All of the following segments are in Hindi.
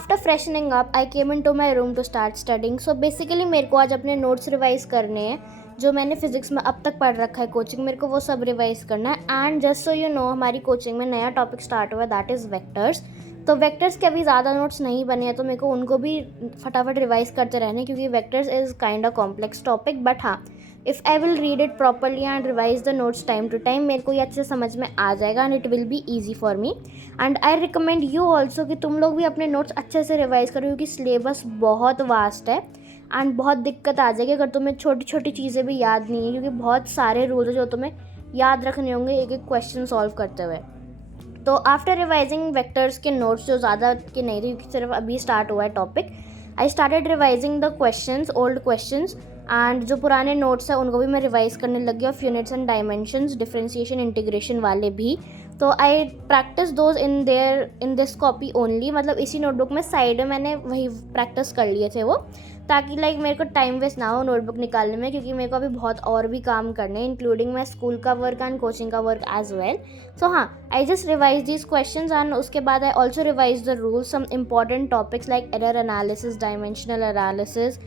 After freshening up I came in to my room to start studying. So basically मेरे को आज अपने नोट्स रिवाइज़ करने हैं जो मैंने फिजिक्स में अब तक पढ़ रखा है कोचिंग, मेरे को वो सब रिवाइज़ करना है। And just so you know, हमारी कोचिंग में नया टॉपिक स्टार्ट हुआ है, दैट इज़ वेक्टर्स। तो वेक्टर्स के अभी ज़्यादा नोट्स नहीं बने हैं, तो मेरे को उनको भी फटाफट रिवाइज़ करते रहने, क्योंकि vectors is kind of complex topic. But हाँ, if I will read it properly and revise the notes time to time, मेरे को ये अच्छे से समझ में आ जाएगा and it will be easy for me. And I recommend you also कि तुम लोग भी अपने नोट्स अच्छे से रिवाइज़ करो, क्योंकि सिलेबस बहुत वास्ट है एंड बहुत दिक्कत आ जाएगी अगर तुम्हें छोटी छोटी चीज़ें भी याद नहीं है, क्योंकि बहुत सारे रूल्स हैं जो तुम्हें याद रखने होंगे एक एक क्वेश्चन सॉल्व करते हुए। तो आफ्टर रिवाइजिंग वेक्टर्स के नोट्स, जो ज़्यादा के नहीं थे क्योंकि सिर्फ अभी स्टार्ट हुआ है topic, I started revising the questions, old questions. And जो पुराने नोट्स हैं उनको भी मैं रिवाइज़ करने लगी, of units and dimensions, differentiation, integration वाले भी। तो I practice those in this copy only, मतलब इसी नोटबुक में साइड में मैंने वही प्रैक्टिस कर लिए थे वो, ताकि लाइक मेरे को टाइम वेस्ट ना हो नोटबुक निकालने में, क्योंकि मेरे को अभी बहुत और भी काम करने हैं, इंक्लूडिंग माई स्कूल का वर्क एंड कोचिंग का वर्क एज वेल। सो हाँ, I just revise these questions and उसके बाद I also revise the rules, some important topics like error analysis, dimensional analysis,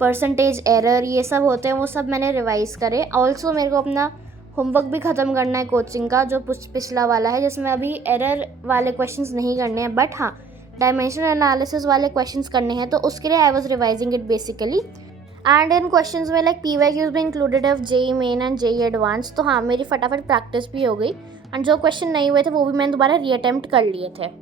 percentage error, ये सब होते हैं, वो सब मैंने रिवाइज़ करे। ऑल्सो मेरे को अपना होमवर्क भी ख़त्म करना है कोचिंग का, जो पिछला वाला है, जिसमें अभी एरर वाले क्वेश्चंस नहीं करने हैं, बट हाँ डायमेंशनल एनालिसिस वाले क्वेश्चंस करने हैं, तो उसके लिए I was revising it basically. And in questions में लाइक PYQs भी इंक्लूडेड है, JEE main and JEE advance. तो हाँ, मेरी फटाफट प्रैक्टिस भी हो गई एंड जो क्वेश्चन नहीं हुए थे वो भी मैंने दोबारा रीअटेम्प्ट कर लिए थे।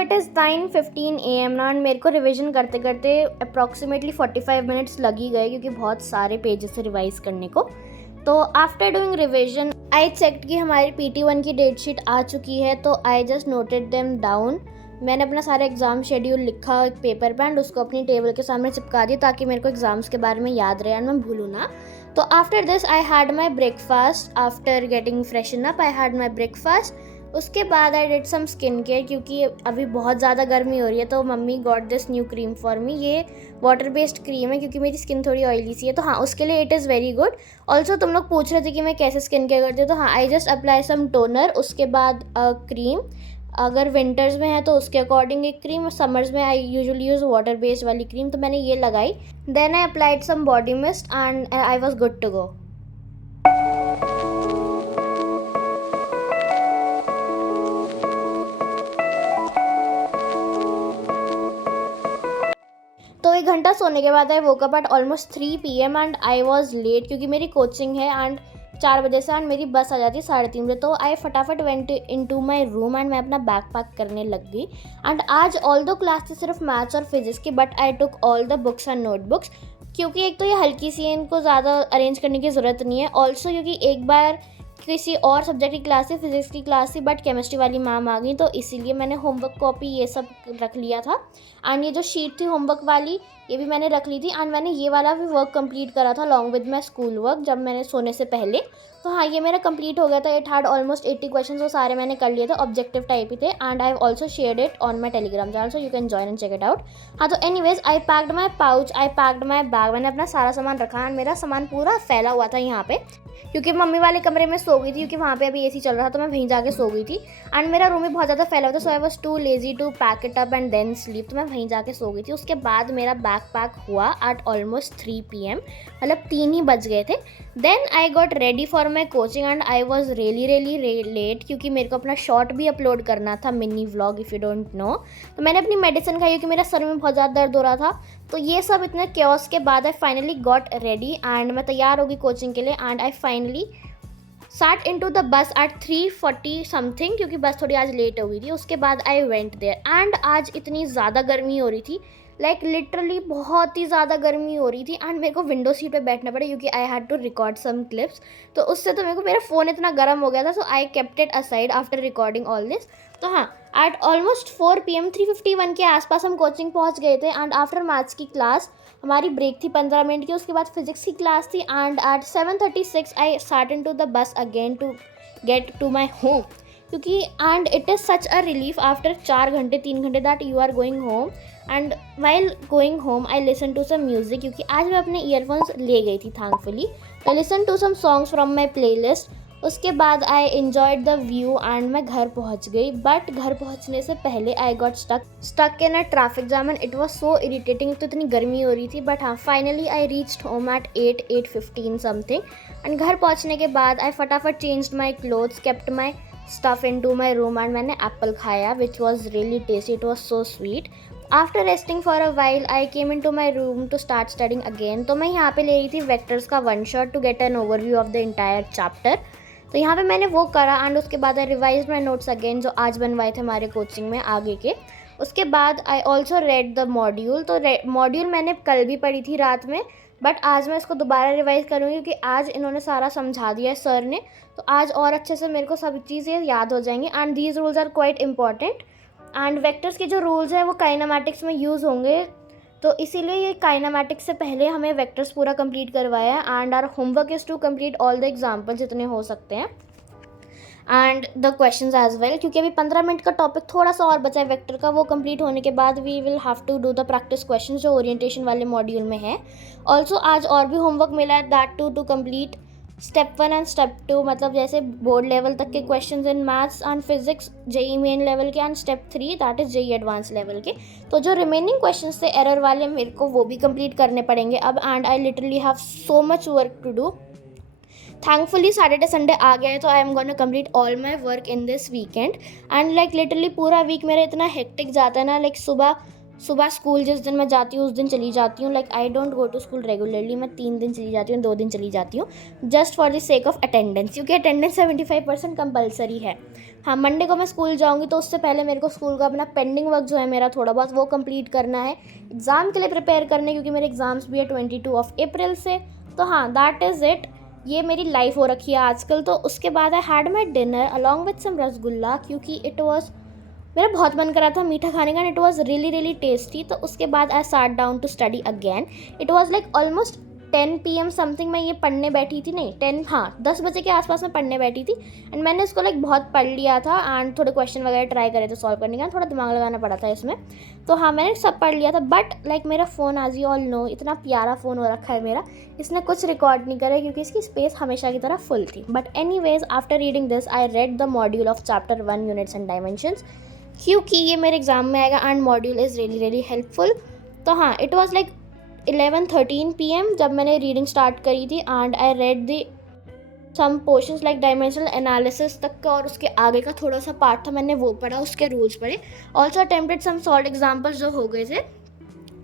इट इज़ 9:15 AM ना, एंड मेरे को रिवीजन करते करते अप्रॉक्सीमेटली 45 मिनट्स लगी गए, क्योंकि बहुत सारे पेजेस से रिवाइज करने को। तो after doing revision I checked कि हमारी PT1 की डेट शीट आ चुकी है, तो I just noted them down. मैंने अपना सारा एग्ज़ाम शेड्यूल लिखा एक पेपर पे एंड उसको अपनी टेबल के सामने चिपका दिया, ताकि मेरे को एग्ज़ाम्स के बारे में याद रहे एंड मैं भूलूँ ना। तो after this I had my breakfast, after getting freshen up I had my breakfast. उसके बाद I did some skin care, क्योंकि अभी बहुत ज़्यादा गर्मी हो रही है, तो मम्मी got this new cream for me. ये वाटर बेस्ड क्रीम है, क्योंकि मेरी स्किन थोड़ी ऑयली सी है, तो हाँ उसके लिए it is very good. Also तुम लोग पूछ रहे थे कि मैं कैसे स्किन केयर करती हूँ, तो हाँ I just apply some toner, उसके बाद क्रीम। अगर विंटर्स में है तो उसके अकॉर्डिंग एक क्रीम, समर्स में I usually use water based वाली क्रीम, तो मैंने ये लगाई। Then I applied some body mist and I was good to go. तो 1 घंटा सोने के बाद I woke up at almost 3 PM and I was late, क्योंकि मेरी कोचिंग है एंड 4 बजे से, एंड मेरी बस आ जाती है 3:30 बजे। तो आई फटाफट went into my room and मैं अपना बैग पैक करने लग गई। एंड आज ऑल दो क्लास थी सिर्फ मैथ्स और फिजिक्स की, but I took all the books and notebooks, क्योंकि एक तो ये हल्की सी है, इनको ज़्यादा अरेंज करने की ज़रूरत नहीं है। ऑल्सो क्योंकि एक बार किसी और सब्जेक्ट की क्लास थी, फिजिक्स की क्लास थी, बट केमिस्ट्री वाली मैम आ गई, तो इसीलिए मैंने होमवर्क कॉपी ये सब रख लिया था। एंड ये जो शीट थी होमवर्क वाली, ये भी मैंने रख ली थी। एंड मैंने ये वाला भी वर्क कंप्लीट करा था long with my school work, जब मैंने सोने से पहले। तो हाँ, ये मेरा कंप्लीट हो गया था। इट हैड ऑलमोस्ट 80 क्वेश्चन, वो सारे मैंने कर लिए थे, ऑब्जेक्टिव टाइप ही थे। And I have also shared it on my Telegram channel, so you can join and check it out. हाँ, तो anyways I packed my pouch, I packed my bag, मैंने अपना सारा सामान रखा एंड मेरा सामान पूरा फैला हुआ था यहाँ पे, क्योंकि मम्मी वाले कमरे में सो गई थी, क्योंकि वहाँ पे अभी AC चल रहा था, तो मैं वहीं जाके सो गई थी। एंड मेरा रूम भी बहुत ज़्यादा फैला हुआ था, so I was too lazy to pack it up and then sleep, तो मैं वहीं जाके सो गई थी। उसके बाद मेरा बैग पैक हुआ एट ऑलमोस्ट 3 PM, मतलब 3 ही बज गए थे। Then I got ready for my coaching and I was really late, क्योंकि मेरे को अपना शॉर्ट भी अपलोड करना था, mini vlog if you don't know. तो मैंने अपनी मेडिसिन खाई, क्योंकि मेरा सर में बहुत ज़्यादा दर्द हो रहा था। तो ये सब इतने क्योस के बाद I finally got ready and मैं तैयार होगी कोचिंग के लिए। And I finally sat into the bus at 3:40 something, क्योंकि बस थोड़ी आज लेट हो गई थी। उसके बाद आई वेंट देयर एंड आज इतनी ज़्यादा गर्मी हो रही थी, लाइक लिटरली बहुत ही ज़्यादा गर्मी हो रही थी। एंड मेरे को विंडो सीट पे बैठना पड़ा, क्योंकि I had to record some clips. तो उससे तो मेरे को मेरा फ़ोन इतना गर्म हो गया था, so I kept it aside after recording all this. तो हाँ, एट ऑलमोस्ट 4 PM 3:51 के आसपास हम कोचिंग पहुँच गए थे। एंड आफ्टर मैथ्स की क्लास हमारी ब्रेक थी 15 मिनट की, उसके बाद फिजिक्स की क्लास थी। And at 7:36 I sat into the bus again to get to my home, क्योंकि and it is such a relief after 4 घंटे 3 घंटे that you are going home and while going home I listen to some music, क्योंकि आज मैं अपने ईयरफोन्स ले गई थी thankfully. I listen to some songs from my playlist. उसके बाद I enjoyed the view and मैं घर पहुंच गई। बट घर पहुंचने से पहले I got stuck in a traffic jam and it was so irritating. तो इतनी गर्मी हो रही थी, बट हाँ finally I reached home at 8:15 something. And घर पहुंचने के बाद आई फटाफट changed my clothes, kept my stuff in to my room and मैंने एप्पल खाया which was really tasty, it was so sweet. After resting for a while I came in to my room to start studying again. तो मैं यहाँ पे ले रही थी वेक्टर्स का one shot to get an overview of the entire chapter. तो यहाँ पे मैंने वो करा एंड उसके बाद I revise my notes again जो आज बनवाए थे हमारे कोचिंग में आगे के। उसके बाद I also read the module. तो मॉड्यूल मैंने कल भी पढ़ी थी रात में, बट आज मैं इसको दोबारा रिवाइज करूँगी क्योंकि आज इन्होंने सारा समझा दिया है सर ने। तो आज और अच्छे से मेरे को सब चीज़ें याद हो जाएंगी and these rules are quite important. And vectors के जो रूल्स हैं वो काइनेमैटिक्स में यूज़ होंगे, तो इसीलिए ये काइनेमैटिक्स से पहले हमें वेक्टर्स पूरा कंप्लीट करवाया है। And our homework is to complete all the example जितने हो सकते हैं and the questions as well, क्योंकि अभी 15 मिनट का टॉपिक थोड़ा सा और बचा है वेक्टर का। वो कंप्लीट होने के बाद we will have to do the practice question जो ओरिएंटेशन वाले मॉड्यूल में है। ऑल्सो आज और भी होमवर्क मिला है that to complete step 1 and step 2, मतलब जैसे बोर्ड लेवल तक के questions in maths and physics JEE main level के, and step 3 that is JEE advance level के। तो जो रिमेनिंग क्वेश्चंस थे एरर वाले मेरे को वो भी कंप्लीट करने पड़ेंगे अब। And I literally have so much work to do. Thankfully Saturday Sunday आ गया है तो I am gonna complete all my work in this weekend. And like literally पूरा वीक मेरा इतना हेक्टिक जाता है ना, लाइक सुबह स्कूल जिस दिन मैं जाती हूँ उस दिन चली जाती हूँ। Like I don't go to school regularly, मैं 3 दिन चली जाती हूँ, 2 दिन चली जाती हूँ just for the sake of attendance, क्योंकि अटेंडेंस 75% कंपलसरी है। हाँ मंडे को मैं स्कूल जाऊँगी तो उससे पहले मेरे को स्कूल का अपना पेंडिंग वर्क जो है मेरा थोड़ा बहुत वो कंप्लीट करना है एग्ज़ाम के लिए प्रिपेयर करने, क्योंकि मेरे एग्ज़ाम्स भी है 22 अप्रैल से। तो हाँ दैट इज़ इट, ये मेरी लाइफ हो रखी है आजकल। तो उसके बाद I had my dinner along with some rasgulla, क्योंकि इट वॉज मेरा बहुत मन कर रहा था मीठा खाने का, इट वॉज रियली टेस्टी। तो उसके बाद I sat down to study again. It was like almost 10 PM something मैं ये पढ़ने बैठी थी, नहीं 10 बजे के आसपास मैं पढ़ने बैठी थी। एंड मैंने इसको लाइक बहुत पढ़ लिया था एंड थोड़े क्वेश्चन वगैरह ट्राई करे थे सॉल्व करने का, थोड़ा दिमाग लगाना पड़ा था इसमें। तो हाँ मैंने सब पढ़ लिया था, बट लाइक मेरा phone as you all know इतना प्यारा फ़ोन हो रखा है मेरा, इसने कुछ रिकॉर्ड नहीं करा क्योंकि इसकी स्पेस हमेशा की तरह फुल थी। But anyways after reading this I read the module of chapter 1 units and dimensions, क्योंकि ये मेरे एग्जाम में आएगा and module is really helpful. तो हाँ इट वॉज लाइक 11:13 PM जब मैंने रीडिंग स्टार्ट करी थी and I read the some portions like dimensional analysis तक का, और उसके आगे का थोड़ा सा पार्ट था मैंने वो पढ़ा, उसके रूल्स पढ़े। Also attempted sum solve examples जो हो गए थे,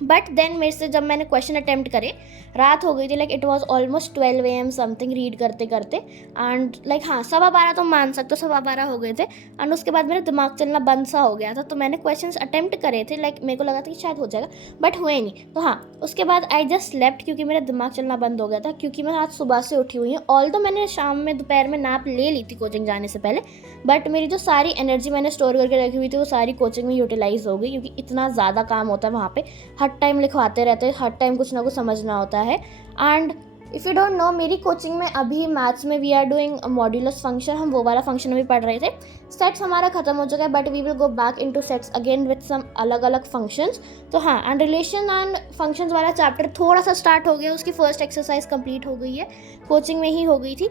बट देन मेरे से जब मैंने क्वेश्चन अटैम्प्ट करे रात हो गई थी, like it was almost 12 AM something read करते करते। एंड लाइक हाँ 12:15 तो मान सकते हो, 12:15 हो गए थे। एंड उसके बाद मेरा दिमाग चलना बंद सा हो गया था, तो मैंने क्वेश्चन अटैम्प्ट करे थे, लाइक मेरे को लगा था कि शायद हो जाएगा बट हुए नहीं। तो हाँ उसके बाद आई जस्ट स्लेप्ट क्योंकि मेरा दिमाग चलना बंद हो गया था, क्योंकि मैं आज सुबह से उठी हुई हूँ। ऑल्दो मैंने शाम में दोपहर में नैप ले ली थी कोचिंग जाने से पहले, बट मेरी जो सारी एनर्जी मैंने स्टोर करके रखी हुई थी वो सारी कोचिंग में यूटिलाइज हो गई, क्योंकि इतना ज़्यादा काम होता है वहाँ पे, हर टाइम लिखवाते रहते हैं, हर टाइम कुछ ना कुछ समझना होता है। And if you don't know मेरी कोचिंग में अभी मैथ्स में we are doing modulus function, हम वो वाला फंक्शन अभी पढ़ रहे थे। सेट्स हमारा खत्म हो चुका है but we will go back into sets again with some अलग अलग फंक्शंस। तो हाँ एंड रिलेशन एंड फंक्शंस वाला चैप्टर थोड़ा सा स्टार्ट हो गया, उसकी फर्स्ट एक्सरसाइज कंप्लीट हो गई है, कोचिंग में ही हो गई थी,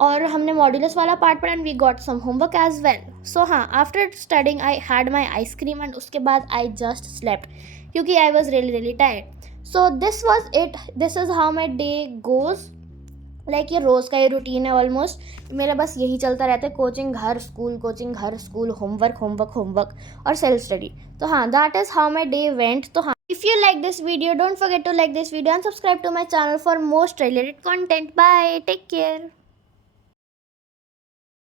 और हमने मॉड्यूलस वाला पार्ट पढ़ा and we got some homework as well. So हाँ after studying I had my ice cream and उसके बाद आई जस्ट स्लेप्ट क्योंकि I was really tired. So this was it, this is how my day goes. Like ये रोज़ का ये रूटीन है ऑलमोस्ट मेरा, बस यही चलता रहता है, कोचिंग घर स्कूल, होमवर्क और सेल्फ स्टडी। तो हाँ that is how my day went. तो हाँ if you like this video don't forget to like this video and subscribe to my channel for most related content. Bye, take care.